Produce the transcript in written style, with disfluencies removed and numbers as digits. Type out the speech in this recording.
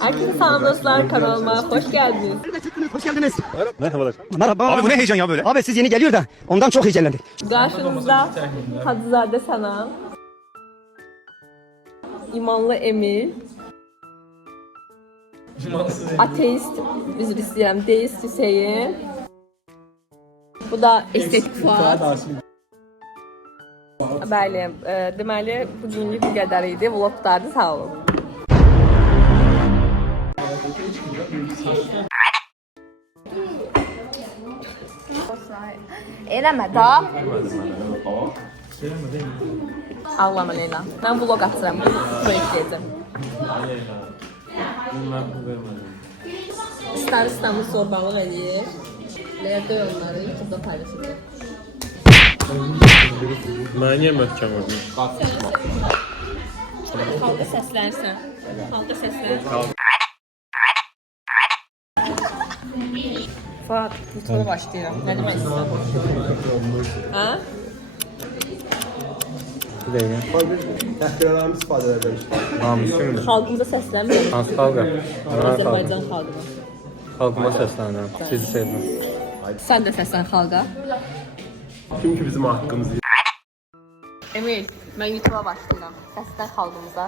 Herkese selam dostlar, kanalıma hoş geldiniz. Hoş geldiniz. Merhabalar. Merhaba. Abi bu ne heyecan ya böyle? Abi siz yeni geliyor da ondan çok heyecanlandık. Karşınızda Hadzade Sana, İmanlı Emil, ateist, üzr istəyirəm, deist Hüseyin. Bu da estetik Fuat. Bəli, deməli bugünlük bu qədər idi. Vlog tutardı, sağ olun. Eləmə da. Ağlama Leyla. Mən vlog atıram, bu ekləyəcəm. İstanbul sorbalıq edir. Lerdə onları YouTube'da paylaşacaq. Mənə niyə möhkəm oldun? Xalqa səslənsən. Xalqa səslən. Fuat, YouTube'a başlayıram. Nə demək istəyirəm? Hə? Bir dəqiqə. Təhqirlərimiz ifadələr verir. Namusumdur. Xalqımıza səslənmirəm. Hansı xalqa? Azərbaycan xalqına. Xalqıma səslənirəm. Sizi sevdim. Sən də səslən xalqa. Kim ki bizim haqqımızı Emil, mən YouTube'a başlayıram. Səslən xalqımıza.